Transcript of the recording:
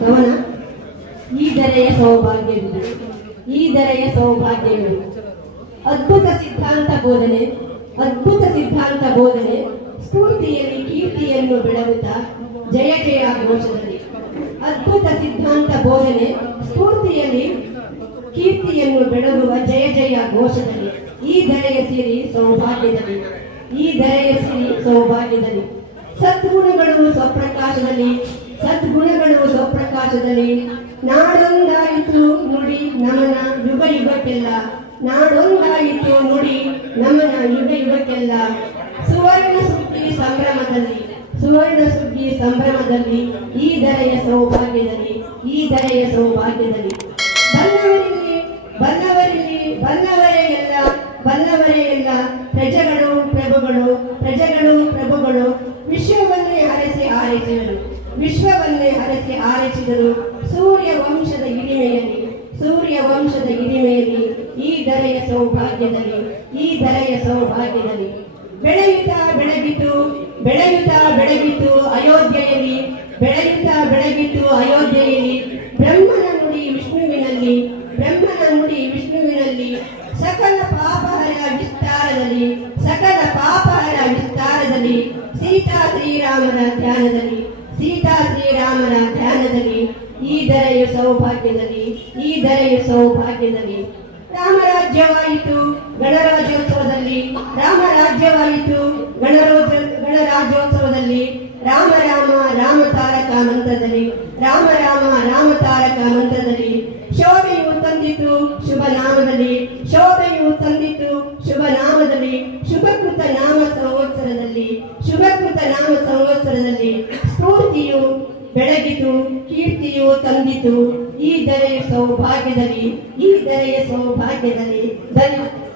ಕವನ ಈ ದರೆಯ ಸೌಭಾಗ್ಯವಿದೆ, ಈ ದರೆಯ ಸೌಭಾಗ್ಯವಿದೆ. ಅದ್ಭುತ ಸಿದ್ಧಾಂತ ಬೋಧನೆ, ಅದ್ಭುತ ಸಿದ್ಧಾಂತ ಬೋಧನೆ, ಸ್ಫೂರ್ತಿಯಲ್ಲಿ, ಕೀರ್ತಿಯನ್ನು ಬೆಳಗುತ್ತಾ ಜಯ ಜಯ ಘೋಷದಲ್ಲಿ ಅದ್ಭುತ ಸಿದ್ಧಾಂತ ಬೋಧನೆ, ಸ್ಫೂರ್ತಿಯಲ್ಲಿ, ಕೀರ್ತಿಯನ್ನು ಬೆಳಗುವ ಜಯ ಜಯ ಘೋಷದಲ್ಲಿ ಈ ಧರೆಯ ಸಿರಿ ಸೌಭಾಗ್ಯದಲ್ಲಿ, ಈ ಧರೆಯ ಸಿರಿ ಸೌಭಾಗ್ಯದಲ್ಲಿ. ಸದ್ಗುಣಗಳು ಸ್ವಪ್ರಕಾಶದಲ್ಲಿ ಸ್ವಪ್ರಕಾಶದಲ್ಲಿ ನಾಡೊಂದಾಯಿತು ನುಡಿ ನಮನ ಯುಗ ಯುಗಕ್ಕೆಲ್ಲ ನಾಡೊಂದಾಯಿತು ನುಡಿ ನಮನ ಯುಗ ಯುಗಕ್ಕೆಲ್ಲ ಸುವರ್ಣ ಸುಗ್ಗಿ ಸಂಭ್ರಮದಲ್ಲಿ, ಸುವರ್ಣ ಸುಗ್ಗಿ ಸಂಭ್ರಮದಲ್ಲಿ, ಈ ದರೆಯ ಸೌಭಾಗ್ಯದಲ್ಲಿ, ಈ ದರೆಯ ಸೌಭಾಗ್ಯದಲ್ಲಿ. ಬಲ್ಲವರಿಲ್ಲಿ ಬಲ್ಲವರಿಲ್ಲಿ ಬಲ್ಲವರೇ ಎಲ್ಲ ಬಲ್ಲವರೇ ಎಲ್ಲ, ಪ್ರಜೆಗಳು, ಪ್ರಭುಗಳು ಪ್ರಜೆಗಳು, ಪ್ರಭುಗಳು, ವಿಶ್ವವನ್ನೇ ಹರಸಿ ಆರೈಸಿದರು ವಿಶ್ವವನ್ನೇ ಹರಸಿ ಆರಿಸಿದರು ಸೂರ್ಯ ವಂಶದ ಹಿರಿಮೆಯಲ್ಲಿ ಸೂರ್ಯ ವಂಶದ ಹಿರಿಮೆಯಲ್ಲಿ ಈ ದರೆಯ ಸೌಭಾಗ್ಯದಲ್ಲಿ, ಈ ದರೆಯ ಸೌಭಾಗ್ಯದಲ್ಲಿ. ಬೆಳೆಯುತ್ತಾ ಬೆಳಗಿತು ಬೆಳೆಯುತ್ತಾ ಬೆಳಗಿತು ಅಯೋಧ್ಯೆಯಲ್ಲಿ, ಬೆಳೆಯುತ್ತಾ ಬೆಳಗಿತು ಅಯೋಧ್ಯೆಯಲ್ಲಿ. ಬ್ರಹ್ಮನ ಮುಡಿ ವಿಷ್ಣುವಿನಲ್ಲಿ, ಬ್ರಹ್ಮನ ನುಡಿ ವಿಷ್ಣುವಿನಲ್ಲಿ, ಸಕಲ ಪಾಪಹರ ವಿಸ್ತಾರದಲ್ಲಿ, ಸಕಲ ಪಾಪಹರ ವಿಸ್ತಾರದಲ್ಲಿ, ಸೀತಾ ಶ್ರೀರಾಮನ ಧ್ಯಾನದಲ್ಲಿ. ಸೀತಾ ಶ್ರೀರಾಮನ ಧ್ಯಾನದಲ್ಲಿ, ಈ ಧರೆಯ ಸೌಭಾಗ್ಯದಲ್ಲಿ, ಈ ಧರೆಯ ಸೌಭಾಗ್ಯದಲ್ಲಿ. ರಾಮರಾಜ್ಯವಾಯಿತು, ಗಣರಾಜ್ಯೋತ್ಸವದಲ್ಲಿ, ರಾಮರಾಜ್ಯವಾಯಿತು, ಗಣರೋಜ, ಗಣರಾಜ್ಯೋತ್ಸವದಲ್ಲಿ, ರಾಮ ರಾಮ ರಾಮ ತಾರಕ ಮಂತ್ರದಲ್ಲಿ, ರಾಮ ರಾಮ ರಾಮ ತಾರಕ ಮಂತ್ರದಲ್ಲಿ. ಶೋಭೆಯು ತಂದಿತು ಶುಭ ನಾಮದಲ್ಲಿ ಶೋಭೆಯು ತಂದಿತು ಶುಭ ನಾಮದಲ್ಲಿ ಶುಭಕೃತ ನಾಮ ಸಂವತ್ಸರದಲ್ಲಿ ಶುಭಕೃತ ನಾಮ ಸಂವತ್ಸರದಲ್ಲಿ ಸ್ಫೂರ್ತಿಯು ಬೆಳಗಿತು, ಕೀರ್ತಿಯು ತಂದಿತು. ಈ ದರೆಯ ಸೌಭಾಗ್ಯದಲ್ಲಿ, ಈ ದರೆಯ ಸೌಭಾಗ್ಯದಲ್ಲಿ ಧನ್ಯವಾದ